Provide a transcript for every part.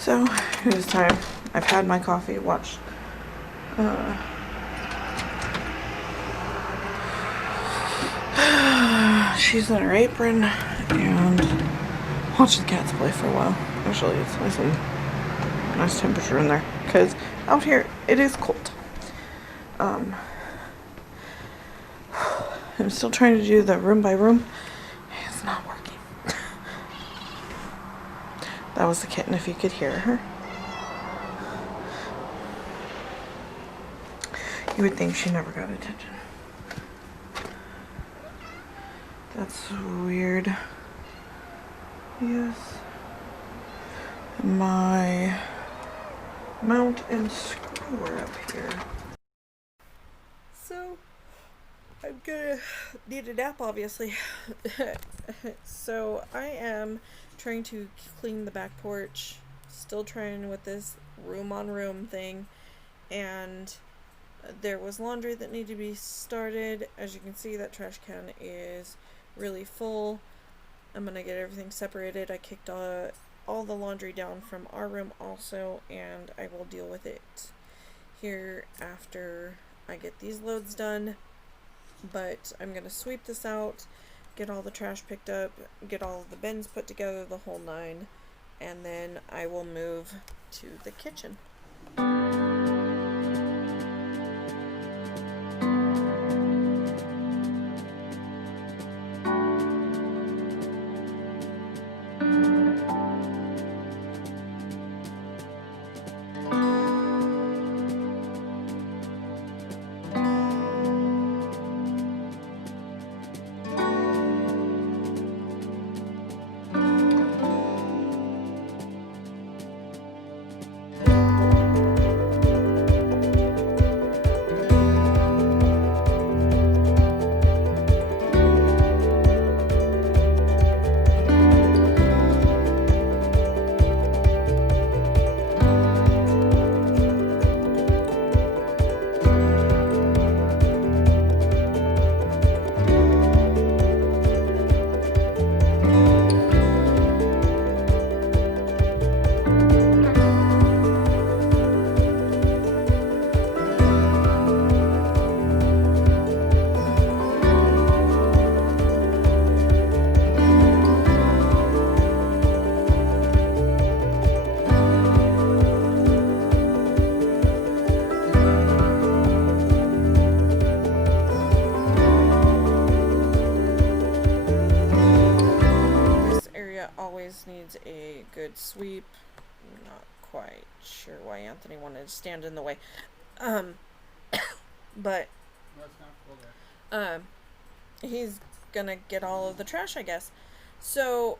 So it is time. I've had my coffee, watched she's in her apron, and watch the cats play for a while. Actually, it's nice temperature in there, because out here it is cold. I'm still trying to do the room by room. It's not working. That was the kitten, if you could hear her. You would think she never got attention. That's weird. Yes. My mount and screw up here. So, I'm gonna need a nap, obviously. So, I am trying to clean the back porch. Still trying with this room on room thing. And there was laundry that needed to be started. As you can see, that trash can is really full. I'm gonna get everything separated. I kicked all the laundry down from our room also, and I will deal with it here after I get these loads done. But I'm gonna sweep this out, get all the trash picked up, get all of the bins put together, the whole nine, and then I will move to the kitchen. Needs a good sweep. I'm not quite sure why Anthony wanted to stand in the way. But he's gonna get all of the trash, I guess. So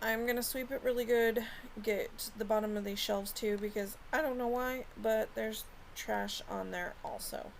I'm gonna sweep it really good, get the bottom of these shelves too, because I don't know why, but there's trash on there also.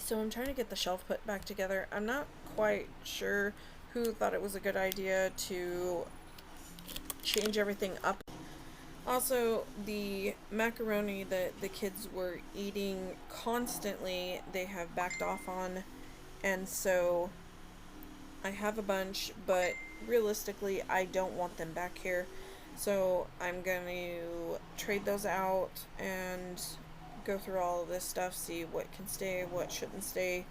So I'm trying to get the shelf put back together. I'm not quite sure who thought it was a good idea to change everything up. Also, the macaroni that the kids were eating constantly, they have backed off on, and so I have a bunch, but realistically I don't want them back here. So I'm going to trade those out and go through all of this stuff, see what can stay, what shouldn't stay.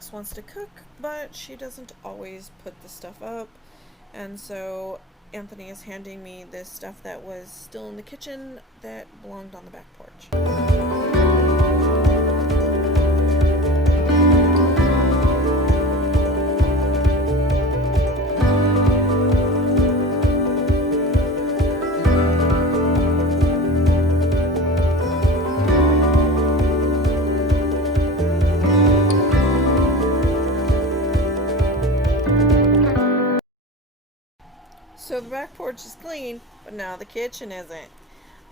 Alex wants to cook, but she doesn't always put the stuff up. And so Anthony is handing me this stuff that was still in the kitchen that belonged on the back porch. So the back porch is clean, but now the kitchen isn't.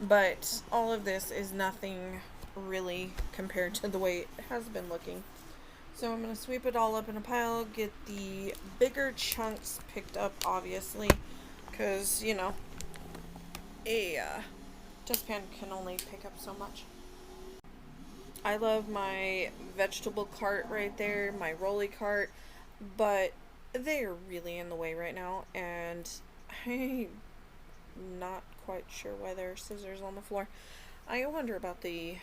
But all of this is nothing really compared to the way it has been looking. So I'm going to sweep it all up in a pile, get the bigger chunks picked up, obviously, because, you know, a dustpan can only pick up so much. I love my vegetable cart right there, my rolly cart, but they are really in the way right now, and I'm not quite sure why there are scissors on the floor. I wonder about the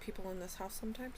people in this house sometimes.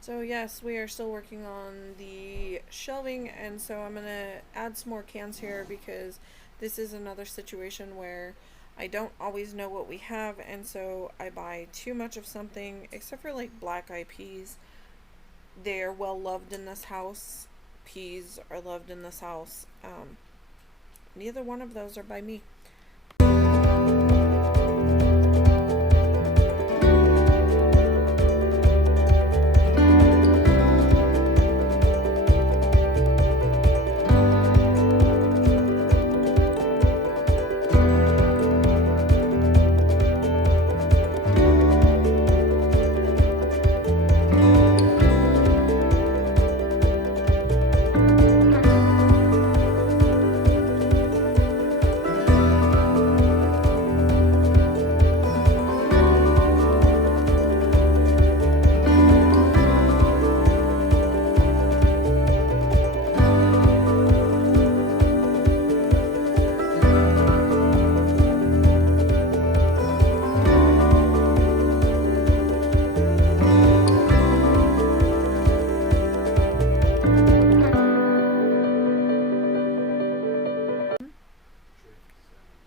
So yes, we are still working on the shelving, and so I'm going to add some more cans here because this is another situation where I don't always know what we have, and so I buy too much of something, except for like black eyed peas. They are well loved in this house. Peas are loved in this house. Neither one of those are by me.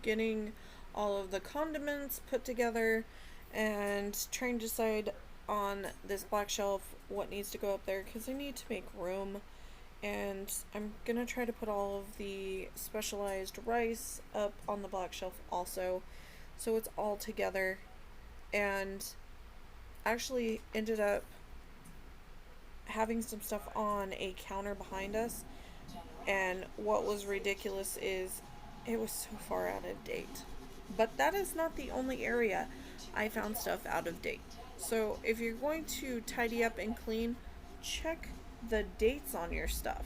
Getting all of the condiments put together and trying to decide on this black shelf what needs to go up there because I need to make room And I'm gonna try to put all of the specialized rice up on the black shelf also, so it's all together. And actually ended up having some stuff on a counter behind us, and what was ridiculous is it was so far out of date. But that is not the only area I found stuff out of date. So if you're going to tidy up and clean, check the dates on your stuff.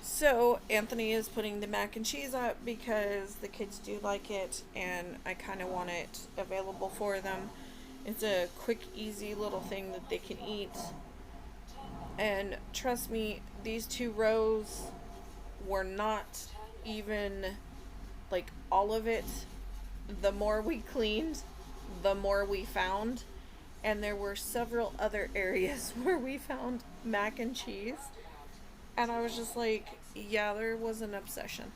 So Anthony is putting the mac and cheese up because the kids do like it and I kind of want it available for them. It's a quick, easy little thing that they can eat. And trust me, these 2 rows were not even like all of it. The more we cleaned, the more we found. And there were several other areas where we found mac and cheese. And I was just like, yeah, there was an obsession.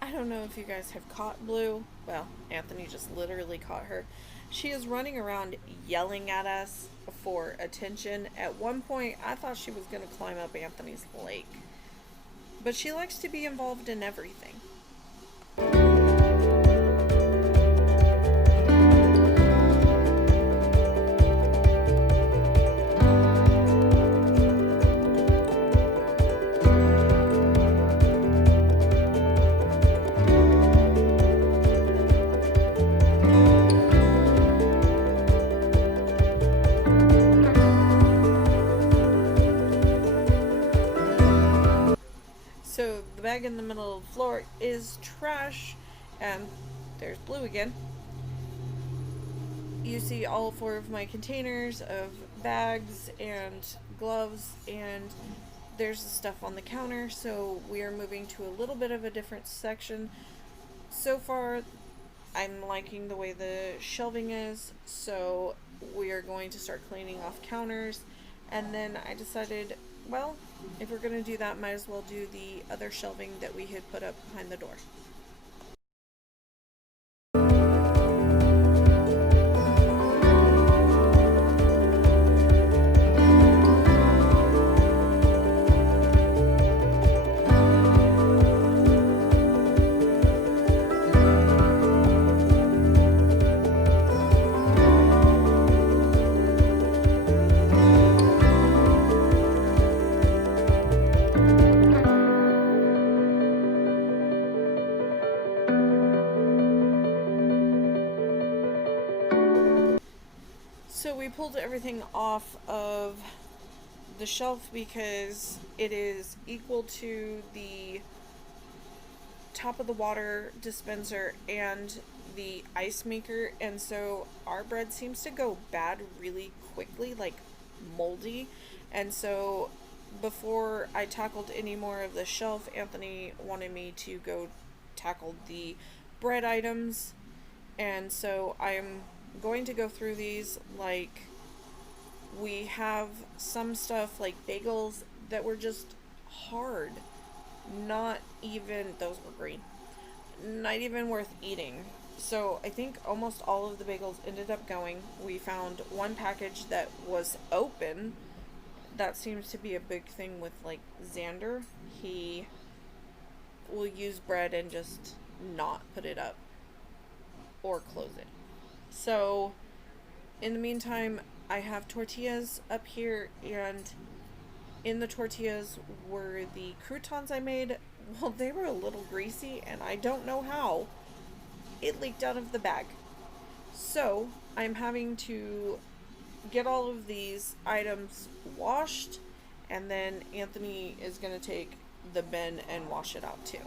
I don't know if you guys have caught Blue. Well, Anthony just literally caught her. She is running around yelling at us for attention. At one point, I thought she was going to climb up Anthony's leg. But she likes to be involved in everything. So the bag in the middle of the floor is trash, and there's Blue again. You see all 4 of my containers of bags and gloves, and there's the stuff on the counter, so we are moving to a little bit of a different section. So far, I'm liking the way the shelving is, so we are going to start cleaning off counters, and then I decided, well, if we're going to do that, might as well do the other shelving that we had put up behind the door. So we pulled everything off of the shelf because it is equal to the top of the water dispenser and the ice maker, and so our bread seems to go bad really quickly, like moldy. And so before I tackled any more of the shelf, Anthony wanted me to go tackle the bread items. And so I'm going to go through these. Like, we have some stuff like bagels that were just hard, not even, those were green, not even worth eating. So I think almost all of the bagels ended up going. We found one package that was open. That seems to be a big thing with like Xander. He will use bread and just not put it up or close it. So in the meantime, I have tortillas up here, and in the tortillas were the croutons I made. Well, they were a little greasy, and I don't know how. It leaked out of the bag. So, I'm having to get all of these items washed, and then Anthony is going to take the bin and wash it out too.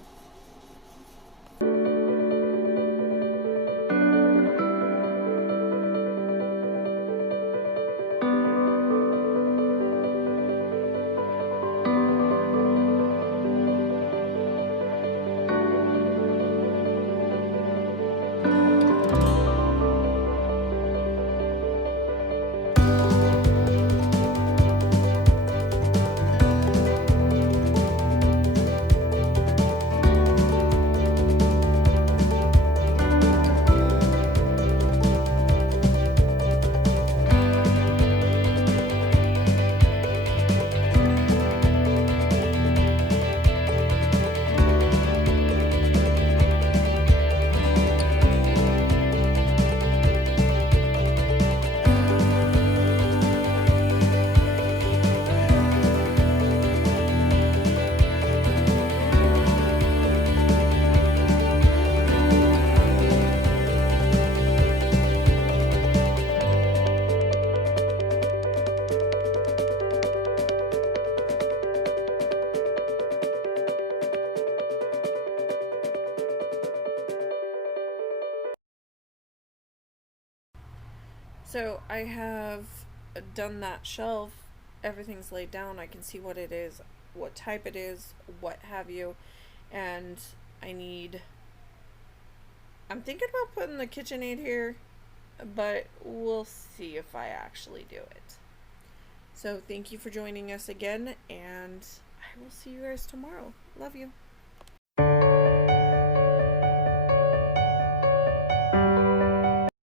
So I have done that shelf. Everything's laid down. I can see what it is, what type it is, what have you. And I'm thinking about putting the KitchenAid here, but we'll see if I actually do it. So thank you for joining us again, and I will see you guys tomorrow. Love you.